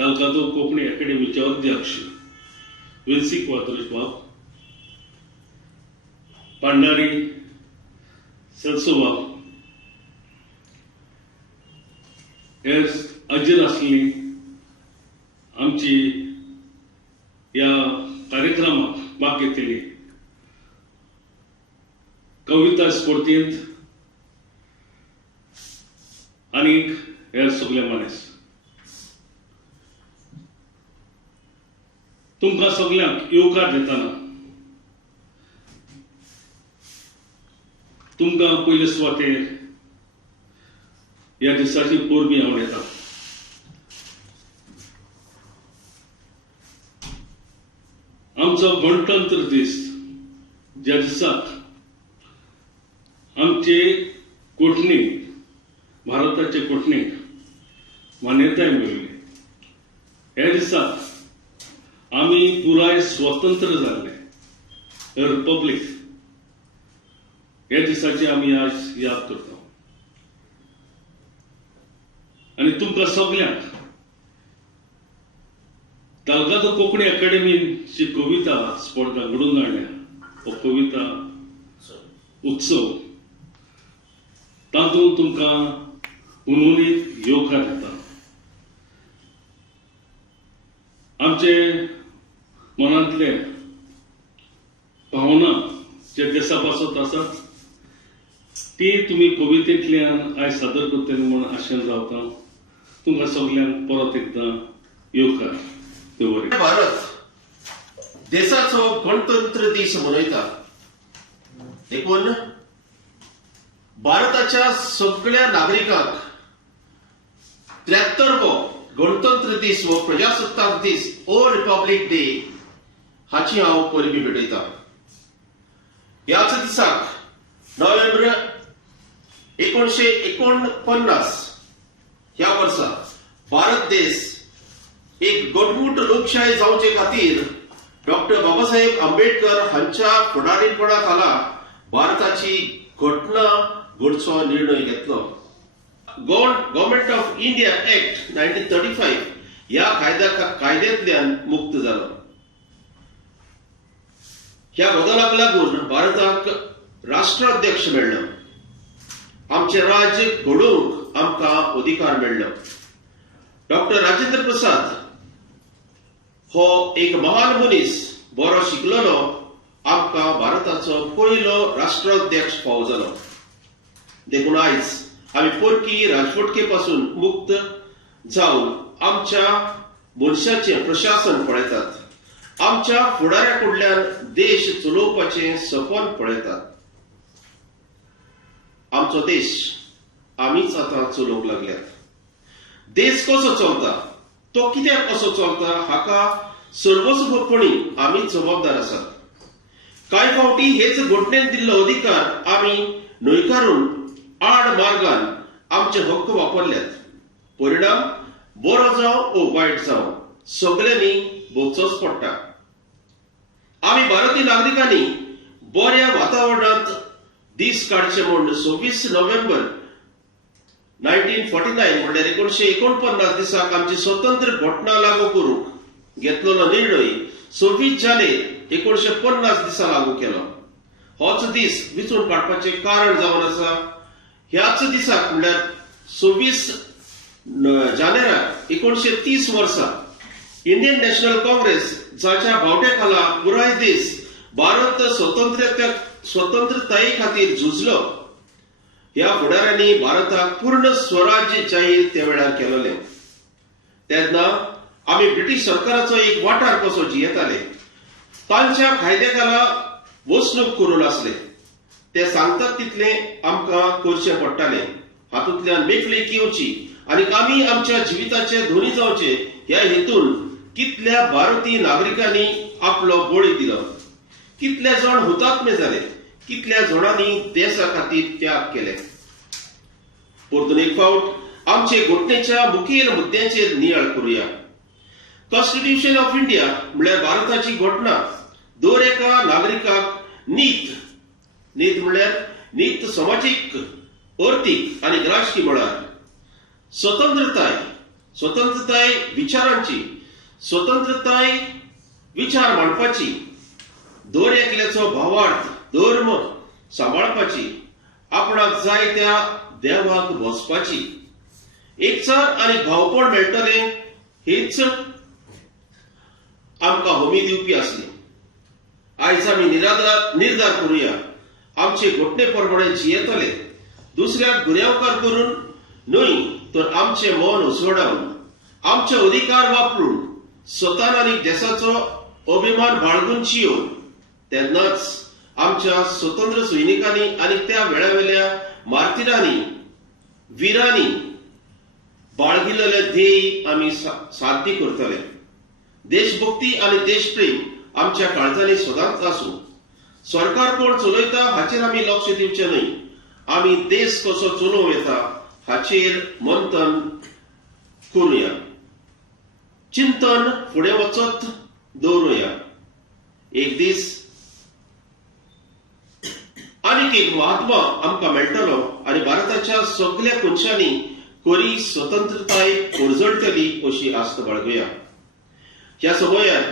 तालुकादो कोंकणी अकादेमीचे अध्यक्ष विल्सी क्वाद्रज बाब, पांडारी सेल्सो बाब, हेर हजर आसली आमची ह्या कार्यक्रमाक भाग घेतली कविता स्फूर्तींत आनीक हेर सगळे मानेस, तुमकां सगळ्यांक येवकार दिताना तुमकां पयले सुवातेर ह्या दिसाची पोरबी हांव दितां. आमचो गणतंत्र दीस ज्या दिसाक आमचे कोंकणीक भारताचे कोंकणीक मान्यताय मेळ्ळी, ह्या दिसाक आमी पुराय स्वतंत्र जाल्ले, रिपब्लीक, ह्या दिसाची आमी आज याद करता. आनी तुमकां सगळ्यांक तालुकादो कोंकणी अकादेमीची कविता स्पर्धा घडोवन हाडल्या, हो कविता उत्सव, तातूंत तुमकां उनुनीत येवकार दिता. आमचे मनांतले भावना जे देशा पासत आसात ती तुमी कवितेंतल्यान आयज सादर करतले म्हूण आशेन रावता. तुमकां सगळ्यांक परत एकदां येवकार. भारत देशाचो गणतंत्र दीस मनयता, देखून भारताच्या सगळ्या नागरिकांक 73वो गणतंत्र दीस व प्रजासत्ताक दीस ओ रिपब्लीक डे हाची हांव परबी भेटयता. ह्याच दिसाक नोव्हेंबर 1949 ह्या वर्सा भारत देश एक घटमूट लोकशाही जावचे खातीर डॉक्टर बाबासाहेब आंबेडकर हांच्या फुडारीपणा खाला भारताची घटना घडचो निर्णय घेतलो. गव्हर्नमेंट ऑफ इंडिया ऍक्ट 1935 ह्या कायद्यांतल्यान मुक्त जालो. ह्या बदलाक लागून भारताक राष्ट्राध्यक्ष मेळ्ळो. आमचे राज्य घडोवंक आमकां अधिकार मेळ्ळो. डॉक्टर राजेंद्र प्रसाद हो एक महान मनीस, बरो शिकलेलो, आमकां भारताचो पयलो राष्ट्राध्यक्ष फावो जालो. देखून आयज आमी परकी राजवटके पासून मुक्त जावन आमच्या मनशाचें प्रशासन पळयतात, आमच्या फुडाऱ्या कडल्यान देश चलोवपाचें सपन पळयतात. आमचो देश आमीच आतां चलोवंक लागल्यात. देश कसो चलता, तो कित्याक कसो चलता हाका सर्वस्वपणी आमीच जबाबदार आसात. कांय फावटी हेच घटनेन दिल्लो अधिकार आमी न्हयकारून आड मार्गान आमचे हक्क वापरल्यात. परिणाम बरो जावं वा वायट जावं सगळ्यांनी भोगचोच पडटा. आमी भारतीय नागरिकांनी बऱ्या वातावरणांत दीस काडचे म्हूण 26 नोव्हेंबर 1949 म्हणल्यार 1949 दिसाक आमची स्वतंत्र घटना लागू करूंक घेतलेलो निर्णय 26 जानेर 1950 दिसा लागू केलो. होच दीस विचून काडपाचें कारण जावन आसा ह्याच दिसाक म्हणल्यार 26 जानेराक 1930 वर्सा इंडियन नॅशनल काँग्रेस जाच्या भावट्या खाला पुराय देश भारत स्वतंत्रताये खातीर झुजलो. ह्या फुडाऱ्यांनी भारताक पूर्ण स्वराज्य जाहीर त्या वेळार केलोलें. तेन्ना आमी ब्रिटीश सरकाराचो एक वाठार कसो जियेताले, तांच्या कायद्या खाला वसणूक करून आसले. ते सांगतात तितलें आमकां करचें पडटालें. हातूंतल्यान मेकळीक येवची आनी आमी आमच्या जिविताचे धोनी जावचे ह्या हेतून कितल्या भारतीय नागरिकांनी आपलो बळी दिलो, कितले जाण हुतात्मे जाले, कितल्या जाणांनी देशा खातीर त्याग केले. परतून एक फावट आमचे घटनेच्या मुखेल मुद्द्यांचेर नियाळ करूया. कॉन्स्टिट्यूशन ऑफ इंडिया म्हळ्यार भारताची घटना दर एका नागरिकाक नीत म्हळ्यार नीत सामाजीक, अर्थीक आनी राजकीय मळार स्वतंत्रताय स्वतंत्रताय विचारांची, स्वतंत्रताय विचार मांडपाची, दर एकल्याचो भावार्थ धर्म सांबाळपाची, आपणाक जाय त्या देवाक वचपाची, एकचार आनी भावपण मेळटले हीच आमकां हमी दिवपी आसली. आयज आमी निर्धार करूया आमचे घटने प्रमाणे जियेतले, दुसऱ्याक गुन्यांवकार करून न्हय तर आमचे मन उसवडावन, आमचे अधिकार वापरून स्वतान आनी देशाचो अभिमान बाळगून जियोवन, तेन्नाच आमच्या स्वतंत्र सैनिकांनी आनी त्या वेळावेल्या मार्तिरांनी वीरांनी बाळगिल्ले ध्येय आमी साध्य करतले. देशभक्ती आनी देशप्रेम आमच्या काळजांनी सदांच आसूं. सरकार कोण चलयता हाचेर आमी लक्ष दिवचे न्हय, आमी देश कसो चलोवं येता हाचेर मंथन करूया, चिंतन फुडें वचत दवरुया. एक दीस आनीक एक महात्मा आमकां मेळटलो आनी भारताच्या सगळ्या कोनशांनी खरी स्वतंत्रताय उजळटली अशी आस्त बाळगुया. ह्या समयार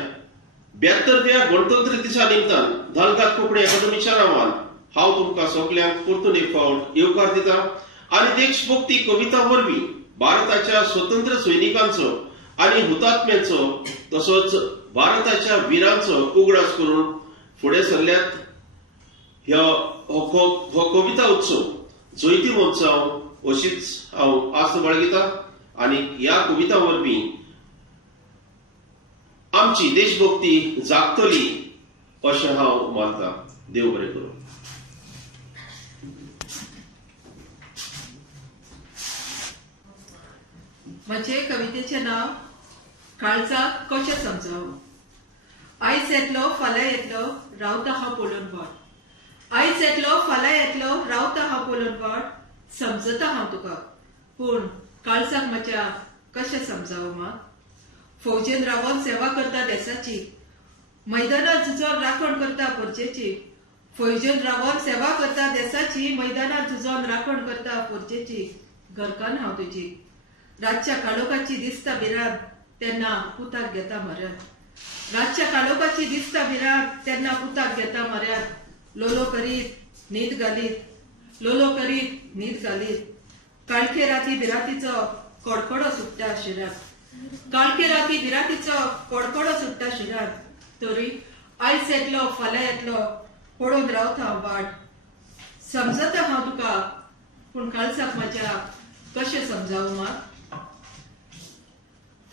72व्या गणतंत्र दिसा निमतान धालगात कोंकणी अकादमीच्या नांवान हांव तुमकां सगळ्यांक परतून एक फावट येवकार दिता आनी देशभक्ती कविता वरवीं भारताच्या स्वतंत्र सैनिकांचो आनी हुतात्म्यांचो तसोच भारताच्या वीरांचो उगडास करून फुडें सरल्यात. हो कविता उत्सव जैती महोत्सव अशीच हांव आस्त बाळगिता आनी ह्या कविता वरवीं आमची देशभक्ती जागतली अशें हांव मानतां. देव बरें करूं. म्हजे कवितेचें नांव काळजाक कशें समजावप. आयज येतलो फाल्यां येतलो रावता हांव पळोवन वाट. आयज येतलो फाल्यां येतलो रावता हांव पळोवन वाट. समजता हांव तुका पूण काळजाक म्हज्या कशें समजावप मा. फौजेन रावन सेवा करता देशाची, मैदानार झुजोन राखण करता परजेची. फौजेन रावन सेवा करता देशाची, मैदानार झुजोन राखण करता परजेची. घरकान हांव तुजी रातच्या काळोखाची दिसता भिरांत तेन्ना पुताक घेता म्हऱ्यांत. रातच्या काळोखाची दिसता भिरांत तेन्ना पुताक घेता म्हऱ्यांत. लोलो करीत न्हीद घालीत, लोलो करीत न्हीद घालीत. काळखे राती भिरांतीचो कडकडो सुट्टा शिरांत. काळखे राती भिरांतीचो कडकडो सुट्टा शिरांत. तरी आयज येतलो फाल्यां येतलो पळोवन रावता हांव वाट. समजता हांव तुका पूण काळजाक म्हज्या कशें समजावं मा.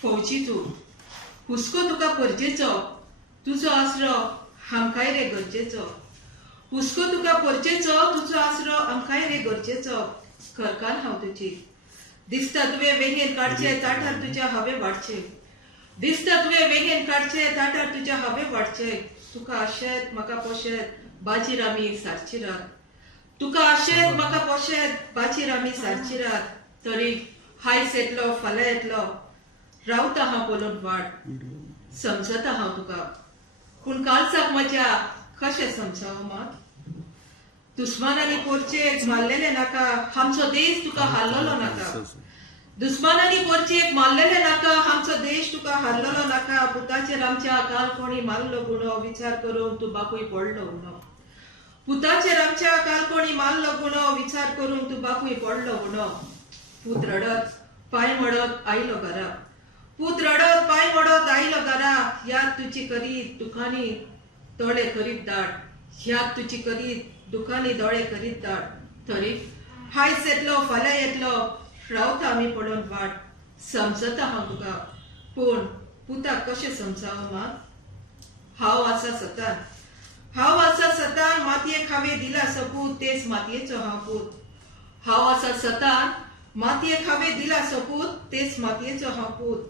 फौजी तूं हुस्को तुका परजेचो, तुजो आसरो आमकांय रे गरजेचो. हुस्को तुका परजेचो, तुजो आसरो आमकांय रे गरजेचो. घरकान हांव तुजी दिसता तुवें वेगेन काडचे ताटार तुज्या हावे वाडचे. दिसता तुवें वेगेन काडचे ताटार तुज्या हावे वाडचे. तुका आशेत म्हाका पोशेत बाजीर आमी सारची रात. तुका आशेत म्हाका पोशेत बाजीर आमी सारची रात. तरी आयज येतलो फाल्यां येतलो रावता हांव पळोवन वाट. समजता हांव तुका पूण काळजाक म्हज्या कशें समजावं मात. दुस्मानांनी पोरचेक मारलेले नाका, आमचो देश तुका हारलेलो नाका. दुस्मानांनी पोरचेक मारलेले नाका, आमचो देश तुका हारलेलो नाका. पुताचेर आमच्या काल कोणी मारलो गुणो, विचार करून तूं बापूय पडलो उणो. पुताचेर आमच्या काल कोणी मारलो गुणो, विचार करून तूं बापूय पडलो उणो. पूत रडत पांय मडत आयलो घरा. पूत रडत पांय मडत आयलो घरा. याद तुजी करीत दुखांनी दोळे करीत दाट. याद तुजी करीत दुखांनी दोळे करीत दाट. तरी आयज येतलो फाल्यां येतलो रावता आमी पळोवन वाट. समजता हांव तुका पूण पुताक कशें समजावं मा. हांव आसा सतान, हांव आसा सतान, मातयेक हांवें दिला सपूत तेच मातयेचो हांव पूत. हांव आसा सतान, मातयेक हांवें दिला सपूत तेच मातयेचो हांव पूत.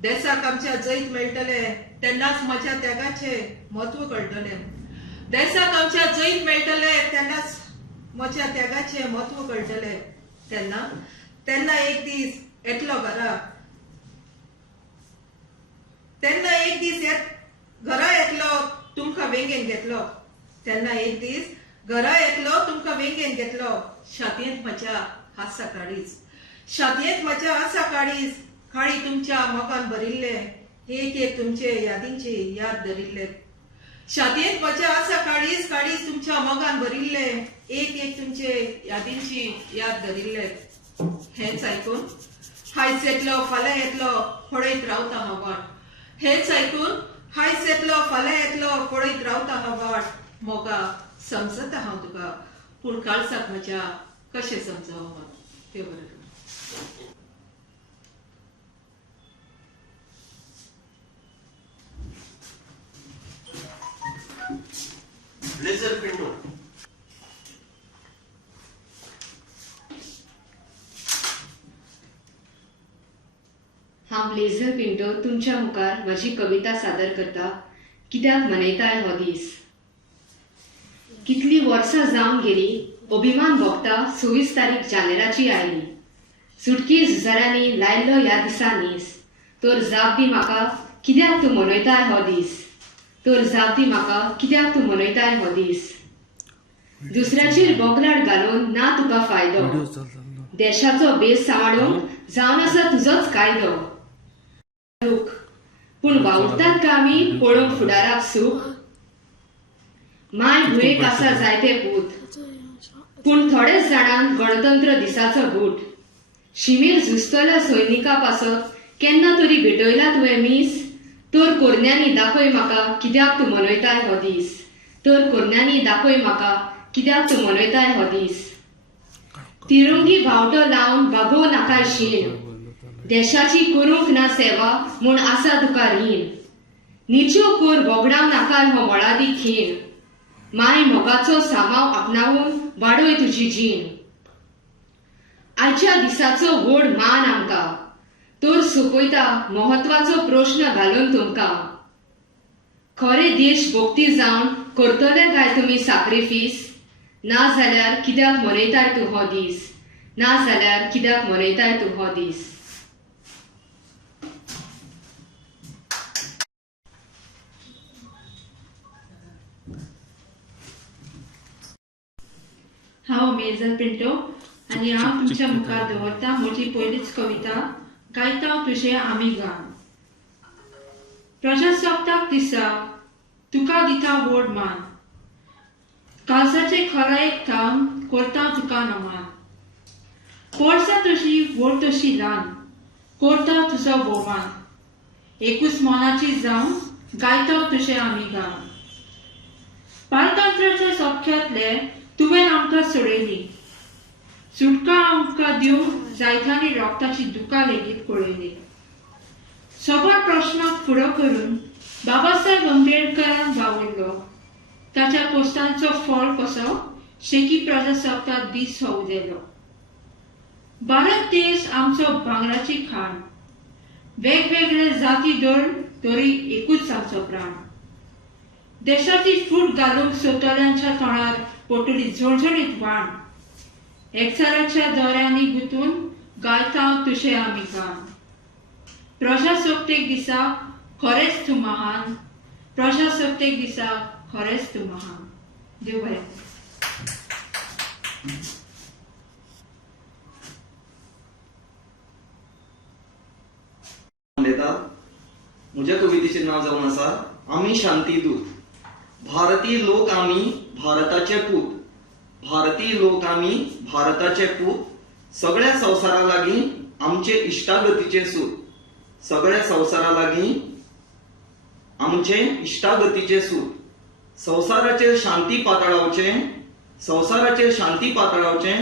देशाक आमच्या जैत मेळटले तेन्नाच म्हज्या त्यागाचे म्हत्व कळटलें. देशाक आमच्या जैत मेळटले तेन्नाच म्हज्या त्यागाचे म्हत्व कळटलें. तेन्ना एक दीस येतलो घरा. तेन्ना एक दीस घरा येतलो तुमकां वेंगेन घेतलो. तेन्ना एक दीस घरा येतलो तुमकां वेंगेन घेतलो. छातयेंत म्हज्या आसा काळीज, छातयेंत म्हज्या आसा काळीज. काळी तुमच्या मोगान भरिल्ले एक एक तुमचे यादींचे याद धरिल्ले शादयेंत मजा आसा काळीच काळीच तुमच्या मोगान भरिल्ले एक एक तुमचे यादींची याद धरिल्ले हेच आयकून हायस येतलो फाल्यां येतलो पळयत रावता हांव वाट हेच आयकून हायस येतलो फाल्यां येतलो पळयत रावता हांव वाट मोगा समजता हांव तुका पूण काळजाक म्हज्या कशें समजावं देव बरें करूं. ब्लेझर पिंटो हांव ब्लेझर पिंटो तुमच्या मुखार म्हजी कविता सादर करता कित्याक मनयताय हो दीस. कितली वर्सां जावन गेली अभिमान भोगता 26 तारीख जानेराची आयली. सुटकी झुजाऱ्यांनी लायल्लो ह्या दिसा नीस. तर जाप दी म्हाका कित्याक तूं मनयताय हो दीस. तर जाप दी म्हाका कित्याक तूं मनयताय हो दीस. दुसऱ्याचेर बोगलाट घालून ना तुका फायदो. देशाचो बेस सांबाळूंक जावन आसा तुजोच कायदो. लोक पूण वावुरतात का आमी पळोवंक फुडाराक सूख. माय भुयेक आसा जायते पूत पूण थोडेच जाणांक गणतंत्र दिसाचो गूट. शिमेर झुजतल्या सैनिका पासत केन्ना तरी भेटयला तुवें मीस. तर कोरण्यांनी दाखय म्हाका कित्याक तूं मनयताय हो दीस. तर कोरण्यांनी दाखय म्हाका कित्याक तूं मनयताय हो दीस. तिरंगी भावटो लावन बागोव नाकाय शीण. देशाची करूंक ना सेवा म्हूण आसा तुका रीण. निच्यो कोर बोगडाव नाकाय हो मोळादी खीण. माय मोगाचो सामाव आपणावून वाडोय तुजी जीण. आयच्या दिसाचो व्हड मान आमकां. तर सोपयता महत्वाचो प्रश्न घालून तुमकां. खरे देशभक्ती जावन करतले काय तुमी सॅक्रिफीस. ना जाल्यार कित्याक मनयताय तूं हो दीस. ना जाल्यार कित्याक मनयताय तूं हो दीस. हांव मेजर पिंटो आनी हांव तुमच्या मुखार दवरता म्हजी पयलीच कविता गायता तुजें आमी गान. प्रजासत्ताक दिसा तुका दिता व्हड मान. काळजाचे खरायेक थाम करता तुका नमान. पोरसां तुजी व्हड तशी ल्हान करता तुजो भोवमान. एकूच मोनाची जावन गायता तुजें आमी गान. पारतंत्र्याच्या सोबक्यांतले तुवें आमकां सोडयली. सुटका आमकां दिवंक जायत्यांनी रोगताची दुकां लेगीत पळयली. सगळ्या प्रश्नाक फुडो करून बाबासाहेब आंबेडकरान वावुरलो. ताच्या कश्टांचो फळ कसो शेकी प्रजासत्ताक दीस हो उदेलो. भारत देश आमचो भांगराची खाण. वेगवेगळे जाती धर तरी एकूच आमचो प्राण. देशाची फूट घालूंक सोदतल्यांच्या तोंडार पडटली झणझणीत वाण. एकचाराच्या दोऱ्यांनी गुंतून गायता तुजें आमी गान. प्रजासत्ताक दिसा खरेंच तूं महान. प्रजासत्ताक दिसा खरेंच तूं महान. देव बरें करूं. म्हज्या कवितेचें नांव जावन आसा आमी शांती दूत. भारतीय लोक आमी भारताचे पूत. भारतीय लोक आमी भारताचे पूत. सगळ्या संवसारा लागीं आमचे इश्टागतीचे सूत. सगळ्या संवसारा लागीं आमचे इश्टागतीचे सूत. संवसाराचेर शांती पातळावचे. संवसाराचेर शांती पातळावचे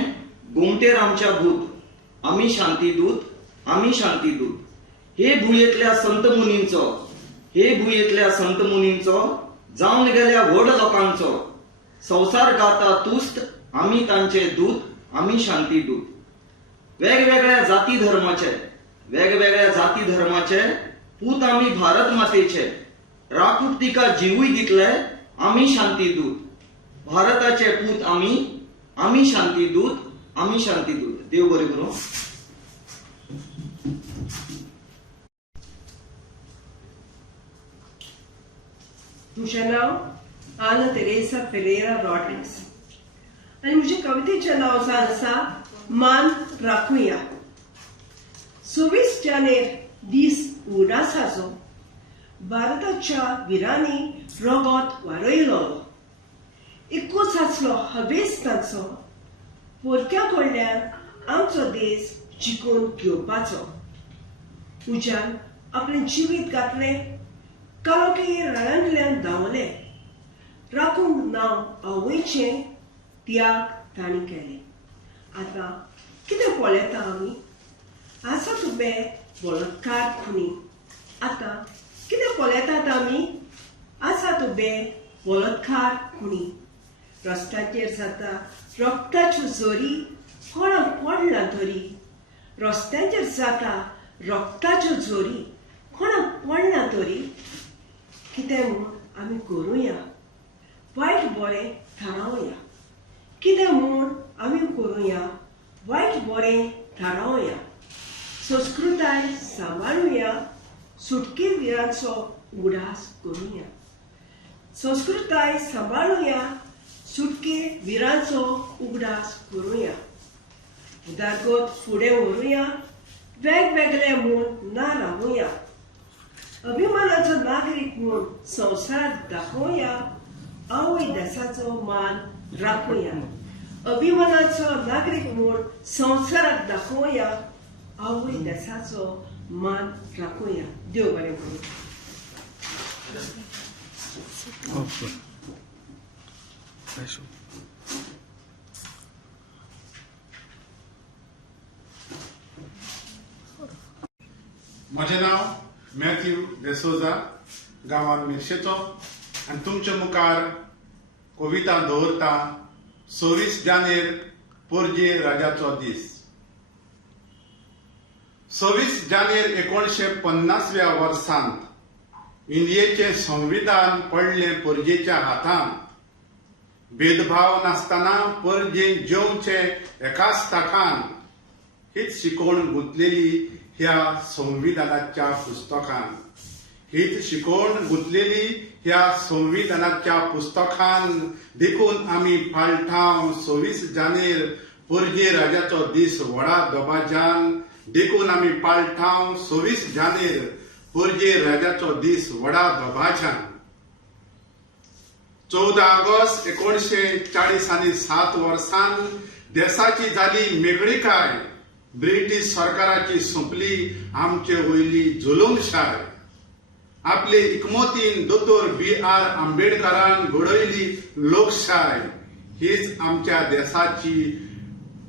घुमटेर आमच्या भूत. आमी शांती दूत. आमी शांती दूत. हे भुंयेंतल्या संत मुनींचो. हे भुंयेंतल्या संत मुनींचो जावन गेल्या व्हड लोकांचो संवसार गाता तुस्त. आमी तांचे दूत. आमी शांती दूत. वेगवेगळ्या जाती धर्माचे. वेगवेगळ्या जाती धर्माचे पूत आमी भारत मातेचे. राखूंक तिका जिवूय दितले. आमी शांती दूत. भारताचे पूत आमी. आमी शांती दूत. आमी शांती दूत. देव बरें करूं. तुझें नाव आना तेरेसा फेरेरा रॉड्रिग्स आनी म्हज्या कवितेचें नांव जावन आसा मान राखुया. 26 जानेर दीस उगडासाचो भारताच्या विरांनी रगत वारयलो. एकूच आसलो हवेस्तांचो पोरक्या कडल्यान आमचो देश जिखून घेवपाचो. उज्यान आपलें जिवीत घातलें, कालोखी रानांतल्यान धांवले. राखूंक नांव आवयचें त्याग तांणी केलें. आतां कितें पळयता आमी? आसा तुबे बळात्कार खुनी. आतां कितें पळयतात आमी? आसा तुबे बळात्कार खुनी. रस्त्याचेर जाता रक्ताच्यो झरी, कोणाक पडला तरी. रस्त्याचेर जाता रक्ताच्यो झरी, कोणाक पडना तरी. कितें म्हूण आमी करुया? वायट बरें थारावया. कितें म्हूण आमी करुया? वायट बरें थारावया. संस्कृताय सांबाळुया, सुटके विरांचो उगडास करुया. संस्कृताय सांबाळुया, सुटके विरांचो उगडास करुया. उदारगत फुडें व्हरुया, वेगवेगळे म्हूण ना रावुया. अभिमानाचो नागरीक म्हूण संवसाराक दाखोवया, आवय देशाचो मान राखुया. अभिमानाचो नागरीक म्हूण संवसाराक दाखोवया, आवय देशाचो मान राखुया. देव बरें करूं. म्हजें नांव मॅथ्यू डेसोजा, गांवांत मिर्शेचो, आनी तुमच्या मुखार कविता दवरता 26 जानेर पोरजे राजाचो दीस. 26 जानेर 1950व्या वर्सांत इंडियेचें संविधान पडलें पोरजेच्या हातांत. भेदभाव नासतना पोरजेन जेवचें एकाच ताटान, हीच शिकवण गुंतलेली ह्या संविधानाच्या पुस्तकान. हीच शिकवण गुंतलेली ह्या संविधानाच्या पुस्तकान. देखून आमी पाळटाव 26 जानेर पोरजे राजाचो दीस व्हडा दबाज्यान. देखून आमी पाळटाव 26 जानेर पोरजे राजाचो दीस व्हडा दबाज्यान. 14 ऑगस्ट 1947 वर्सान देशाची जाली मेगळीकाय. ब्रिटीश सरकाराची सोंपली आमचे वयली जुलूमशाय. आपले एकमतीन दोतोर B.R. आंबेडकरान घडयली लोकशाय. हीच आमच्या देशाची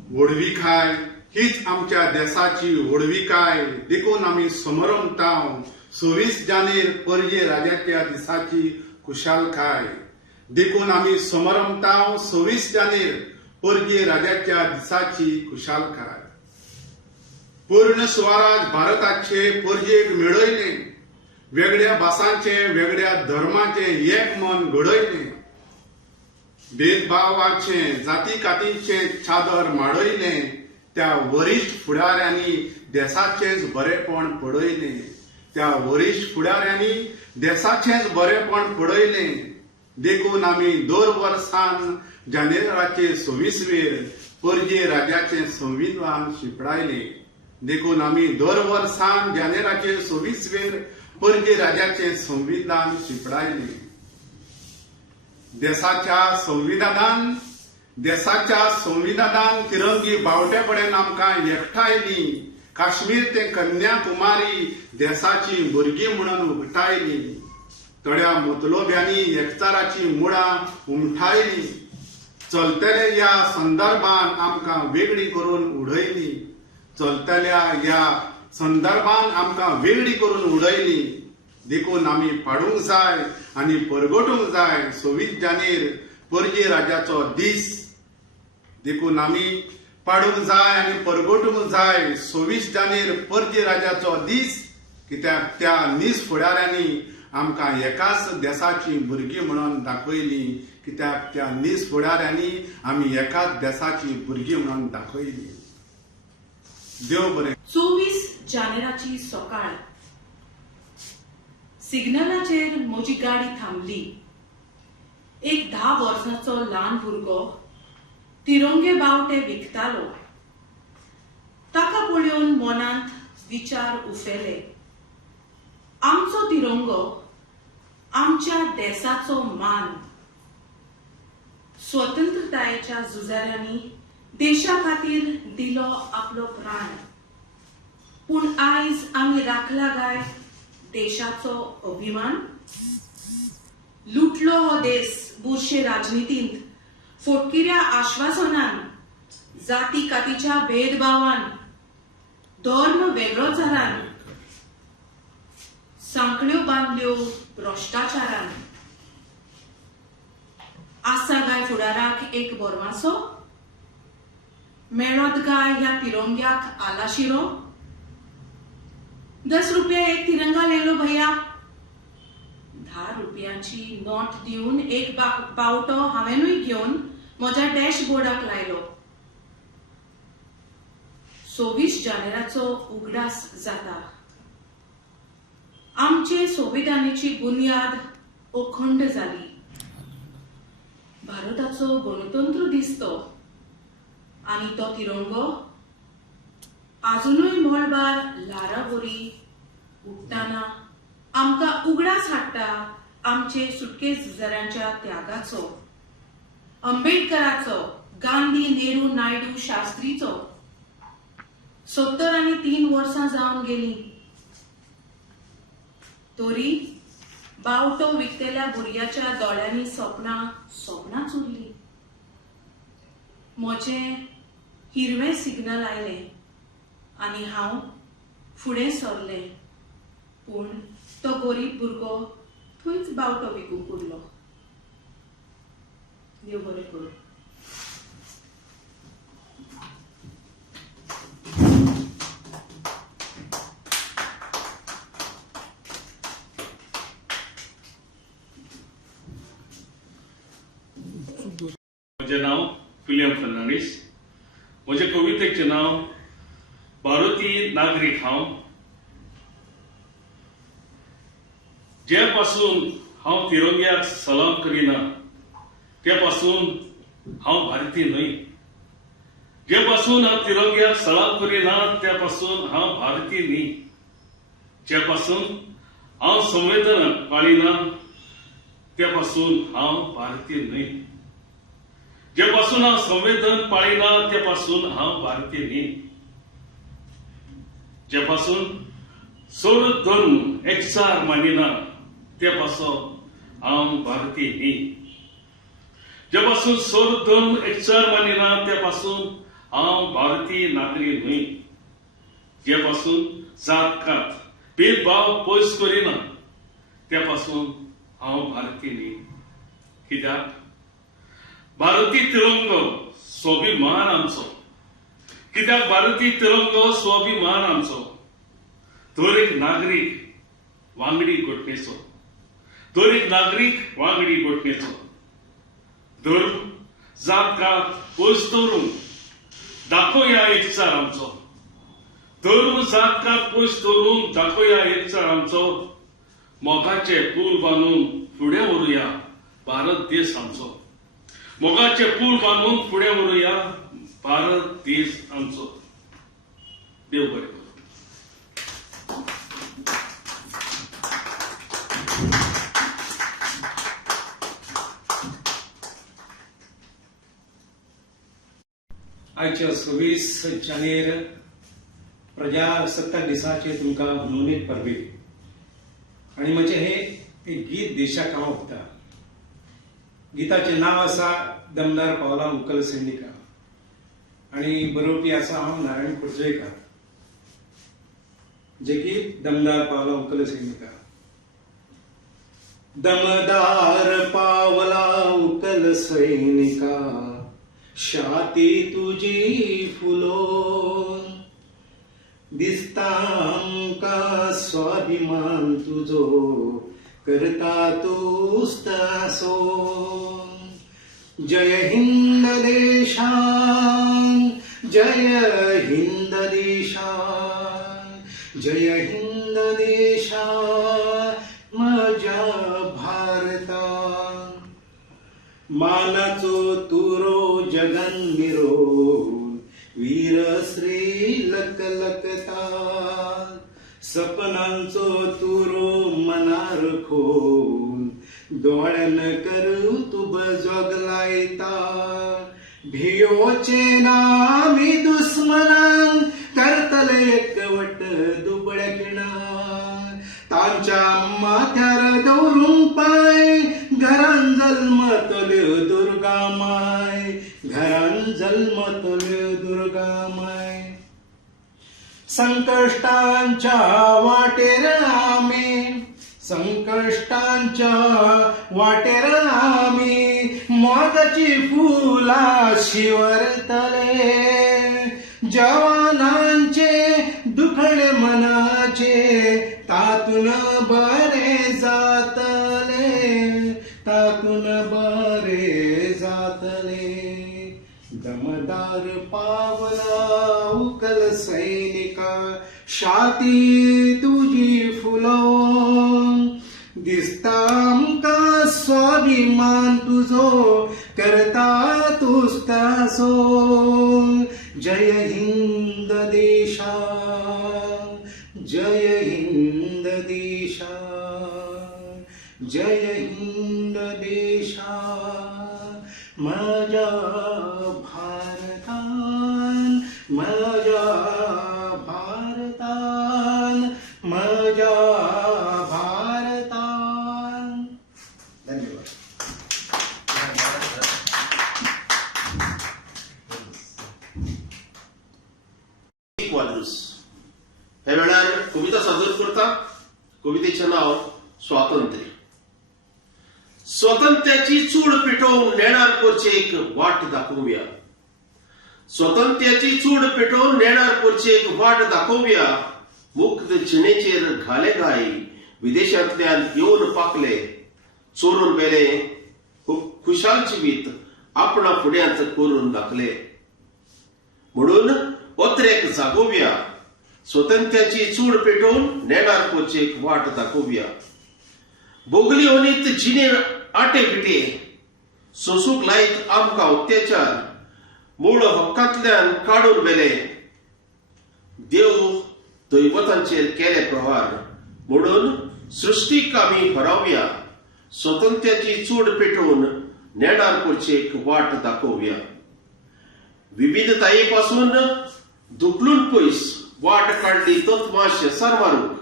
व्हडविकाय. हीच आमच्या देशाची व्हडविकाय. देखून आमी समरमताव 26 जानेर पोरजे राजाच्या दिसाची खुशालकाय. देखून आमी समरमताव 26 जानेर पोरजे राजाच्या दिसाची खुशालकाय. पूर्ण स्वराज भारताचे पोरजेक मेळयले. वेगळ्या भासांचे वेगळ्या धर्माचे एक मन घडयले. भेदभावाचे जाती कातीचे चादर माडयले. त्या वरिश्ठ फुडाऱ्यांनी देशाचेच बरेपण पळयले. त्या वरिश्ठ फुडाऱ्यांनी देशाचेच बरेपण पळयले. देखून आमी दर वर्सान जानेराचे 26वेर पोरजे राजाचे संविधान शिपडायले. देखून आमी दर वर्सान जानेराचे 26वेर पोरजे राजाचे संविधान शिपडायले. देशाच्या संविधानान तिरंगी बावटे कडेन आमकां एकठायली. काश्मीर ते कन्याकुमारी देशाची भुरगीं म्हणून उगटायली. थोड्या मतलोब्यांनी एकचाराची मुळां उमठायली. चलतले ह्या संदर्भान आमकां वेगळी करून उडयली. चलतल्या ह्या संदर्भान आमकां वेगळी करून उडयली. देखून आमी पाडूंक जाय आनी परगटूंक जाय 26 जानेर पोरजे राजाचो दीस. देखून आमी पाडूंक जाय आनी परगटूंक जाय 26 जानेर पोरजे राजाचो दीस. कित्याक त्या नीज फुडाऱ्यांनी आमकां एकाच देशाची भुरगीं म्हणून दाखयली. कित्याक त्या नीज फुडाऱ्यांनी आमी एकाच देशाची भुरगीं म्हणून दाखयली. देव बरें. 24 जानेराची सकाळ. सिग्नलाचेर म्हजी गाडी थांबली. एक 10 वर्सांचो ल्हान भुरगो तिरंगे बावटे विकतालो. ताका पळोवन मनांत विचार उफेले. आमचो तिरंगो आमच्या देशाचो मान. स्वतंत्रतायेच्या झुजाऱ्यांनी देशा खातीर दिलो आपलो प्राण. पूण आयज आमी राखला गाय देशाचो अभिमान. लुटलो हो देश बुरशे राजनितींत, फोटकिऱ्या आश्वासनान, जाती कातीच्या भेदभावान, धर्म वेगळो जारान, सांखण्यो बांदल्यो भ्रष्टाचारान. आसा गाय फुडाराक एक बोरमासो? मेळत गाय ह्या तिरंग्याक आला शिरो? 10 रुपया एक तिरंगा ले लो भैया. 10 रुपयांची नोट दिवन एक बावटो हांवेनूय घेवन म्हज्या डॅशबोर्डाक लायलो. 26 जानेराचो उगडास जाता. आमचे संविधानाची बुन्याद अखंड जाली. भारताचो गणतंत्र दिसतो आनी तो तिरंगो अजूनय मोळबार ल्हाराबोरी उडटाना आमकां उगडास हाडटा आमचे सुटके झुजाऱ्यांच्या त्यागाचो. आंबेडकराचो, गांधी, नेहरू, नायडू, शास्त्रीचो. 73 वर्सां जावन गेली तरी बावटो विकतेल्या भुरग्याच्या दोळ्यांनी सपनांच उरली. म्हजें हिरवें सिग्नल आयलें आनी हांव फुडें सरलें. पूण तो गरीब भुरगो थंयच बावटो विकूंक उरलो. देव बरें करूं. म्हजें नांव विलियम फर्नांडीस. म्हजे कवितेचें नांव भारतीय नागरीक हांव. जे पासून हांव तिरंग्याक सलाम करिना ते पासून हांव भारतीय न्हय. जे पासून हांव तिरंग्याक सलाम करिना ते पासून हांव भारतीय न्ही. जे पासून हांव संविधान पाळिना ते पासून हांव भारतीय न्हय. जे पासून हांव संविधान पाळिना ते पासून हांव भारतीय न्ही. जे पासून सोर धर्म एकचार मानिना ते पासून हांव भारतीय न्ही. जे पासून सोर धर्म एकचार मानिना ते पासून हांव भारतीय नागरीक न्हय. जे पासून जात कात भेदभाव पयस करिना ते पासून हांव भारतीय न्ही. कित्याक भारतीय तिरंगो स्वाभिमान आमचो. कित्याक भारतीय तिरंगो स्वाभिमान आमचो. दर एक नागरीक वांगडी घटनेचो. दर एक नागरीक वांगडी घटनेचो. धर्म जात कात पयस दवरून दाखोवया एकचार आमचो. धर्म जात कात पयस दवरून दाखोवया एकचार आमचो. मोगाचे पूल बांदून फुडें व्हरुया भारत देश आमचो. मोगाचे पूल बांदून फुडें व्हरुया भारत देश आमचो. देव बरें करूं. आयच्या 26 जानेर प्रजासत्ताक दिसाचे तुमकां मनोनीत परबी. आनी म्हजें हें एक गीत देशाक हांव ओंपता. गिताचें नांव आसा दमदार पावलां उखल सैनिका आनी बरोवपी आसा हांव नारायण कुर्जेकर. जें गीत दमदार पावलां उखल सैनिका. दमदार पावलां उखल सैनिका छाती तुजी फुलोन दिसता आमकां स्वाभिमान तुजो करता तूं तासो. जय हिंद देशान जय हिंद देशान जय हिंद देशा म्हज्या भारतान. मानाचो तुरो जगन मिरो वीर श्री लखलखता. सपनांचो तुरो मनार खोल दोळ्यान करू तुब जोग लायता भियोचे नामी दुस्मनांक करतले एकवट दुबळ्या किणार तांच्या माथ्यार दवरून पाय घरान जल्मतल्यो दुर्गा माय घरान जल्मतल्यो दुर्गा माय संकष्टांच्या वाटेर आमी संकष्टांच्या वाटेर आमी मोगाची फुलां शिवरतले जवानांचे दुखणे मनाचे तातून बरे जातले तातून बरे जातले दमदार पावला उकल सैनिका छाती तुझी फुलवून दिसता आमकां स्वाभिमान तुजो करता तूच तासो जय हिंद देशा जय हिंद देशा जय हिंद देशा माझ्या भारतान माझ्या भारतान माझ्या भारतान धन्यवाद. वालूस हे वेळार कविता सादर करता. कवितेचे नाव स्वातंत्र्य. स्वातंत्र्याची चूड पेटोवन नेणार करचेक वाट दाखोवया. स्वातंत्र्याची चूड पेटोवन नेणार करचेक वाट दाखोवया. मुक्त जिणेचेर घाले गाय विदेशांतल्यान येवन पाकले चोरून गेले खुशाल जिवीत आपणा फुड्यांत करून दाखले. म्हणून ओत्रेक जागोवया. स्वातंत्र्याची चूड पेटोवन नेणार करचेक वाट दाखोवया. बोगली होनीत जिने आटे पिटे सोसूक लायत आमकां अत्याचार मूळ हक्कांतल्यान काडून गेले. देव दैवतांचेर केले प्रहार म्हणून सृश्टीक आमी हरावया. स्वातंत्र्याची चूड पेटोवन नेणार करचेक वाट दाखोवया. विविधताये पासून दुखलून पयस वाट काढली तत्वां शेसार मारूंक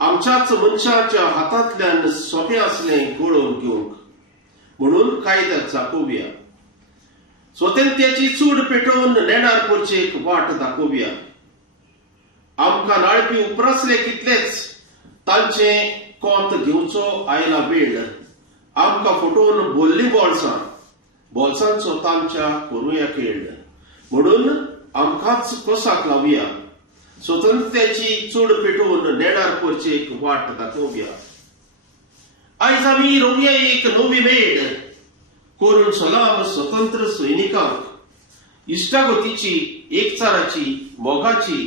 आमच्याच मनशाच्या हातांतल्यान सोंपें असलें गळोवन घेवंक म्हणून कायद्या चाकोवया. स्वातंत्र्याची चूड पेटोवन नेणार करचेक वाट दाखोवया. आमकां नाळपी उपरासले कितलेच तांचे कोंत घेवचो आयला वेळ. आमकां फटोवन भोल्लीं बोल्सांचो तांच्या करुया खेळ म्हणून आमकांच कोसाक लावया. स्वातंत्र्याची चूड पेटोवन नेणार करचेक वाट दाखोवया. आयज आमी रोवया एक नवी मेड करून सलाम स्वतंत्र सैनिकांक इश्टागतीची एकचाराची मोगाची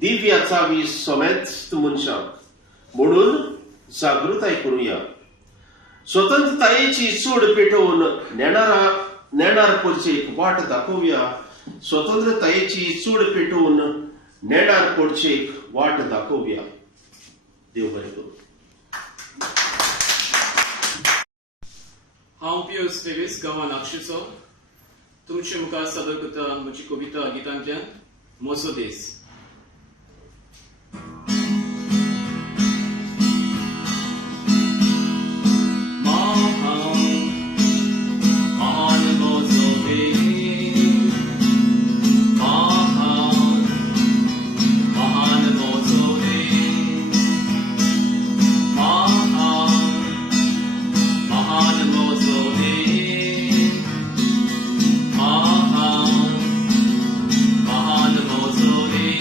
दिव्य चावी समेस्त मनशांक म्हणून जागृताय करूया. स्वतंत्रतायेची चूड पेटोवन नेणार करचेक वाट दाखोवया. स्वतंत्रतायेची चूड पेटोवन नेणार करचेक वाट दाखोवया. देव बरें करूं. हांव पियुष फेरीस गांवां नागशेचो तुमचे मुखार सादर करता म्हजी कविता गितांतल्यान मोसो देस. Mahal Mozore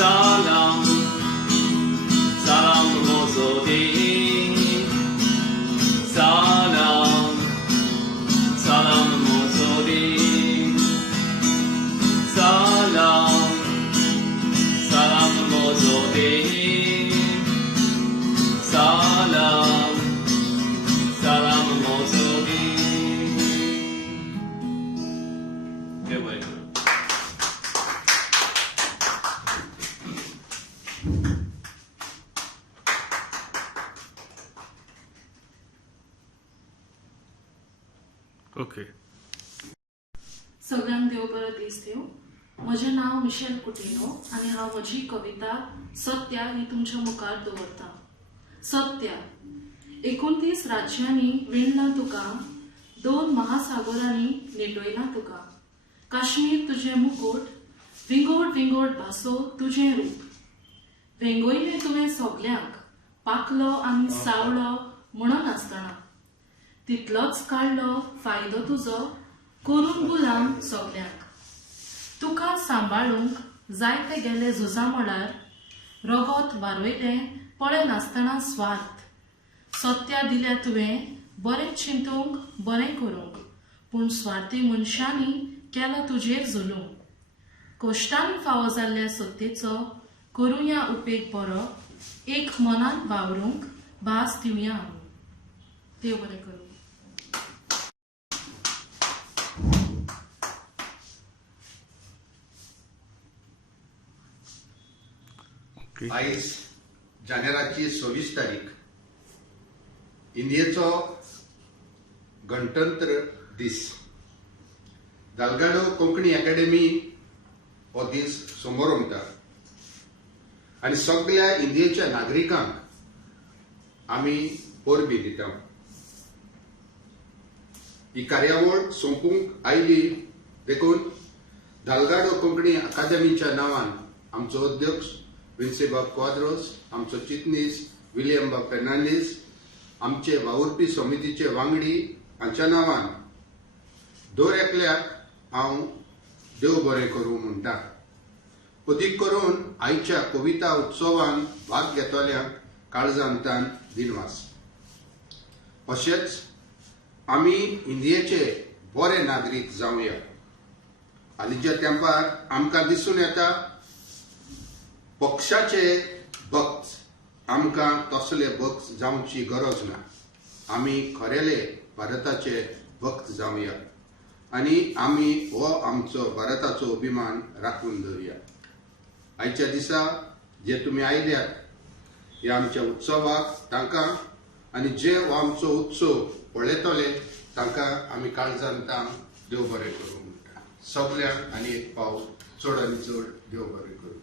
Salam, salam mozodi. Salam, salam mozodi. Salam, salam mozodi. Salam, salam mozodi. देव बरें करूं. ओके. सगळ्यांक देव बरो दीस दिवं. म्हजें नांव मिशेल कुटिनो आनी हांव म्हजी कविता सत्या ही तुमच्या मुखार दवरतां. सत्या. 29 राज्यांनी विणला तुका, 2 महासागरांनी नेटोयला तुका. काश्मीर तुजें मुकुट, विंगोड विंगोड भासो तुजें रूप. वेंगोयलें तुवें सगल्यांक, पाकलो आनी सावळो म्हणून आसतना. तितलोच काडलो फायदो तुजो, करून गुलाम सगल्यांक. तुका सांबाळूंक जायते गेले झुजा मळार, रगत वारयलें पळय नासतना स्वार्थ. सत्या दिल्या तुवें बरें चिंतूंक बरें करूंक, पूण स्वार्थी मनशांनी केला तुजेर जुलूम. कोश्टांनी फावो जाल्ल्या सत्तेचो करुया उपेग बरो, एक मनान वावरूंक भास दिवया आमी. देव बरें करूं. आयज जानेराची 26 तारीख इंडियेचो गणतंत्र दीस. दालगाडो कोंकणी अकॅडमी हो दीस समोर उमटा आनी सगळ्या इंडियेच्या नागरिकांक आमी परबी दिता. ही कार्यावळ सोंपूंक आयली देखून दालगाडो कोंकणी अकादेमीच्या नांवान आमचो अध्यक्ष विन्सेबाब क्वाद्रोस, आमचो चिटणीस विलियम बाब फेर्नांडीस, आमचे वावुरपी समितीचे वांगडी हांच्या नांवान दर एकल्याक हांव देव बरें करूं म्हणटा. अदीक करून आयच्या कविता उत्सवान भाग घेतल्यांक काळजांतान दिनवास. अशेंच आमी इंडियेचे बरे नागरीक जावया. हालींच्या तेंपार आमकां दिसून येता पक्षाचे भक्त. आमकां तसले भक्त जावची गरज ना. आमी खरेले भारताचे भक्त जावया आनी आमी हो आमचो भारताचो अभिमान राखून दवरया. आयच्या दिसा जे तुमी आयल्यात ह्या आमच्या उत्सवाक तांकां आनी जे हो आमचो उत्सव पळयतले तांकां आमी काळजांतान देव बरें करूं म्हणटा. सगल्यांक आनी एक पाव चड आनी चड देव बरें करूं.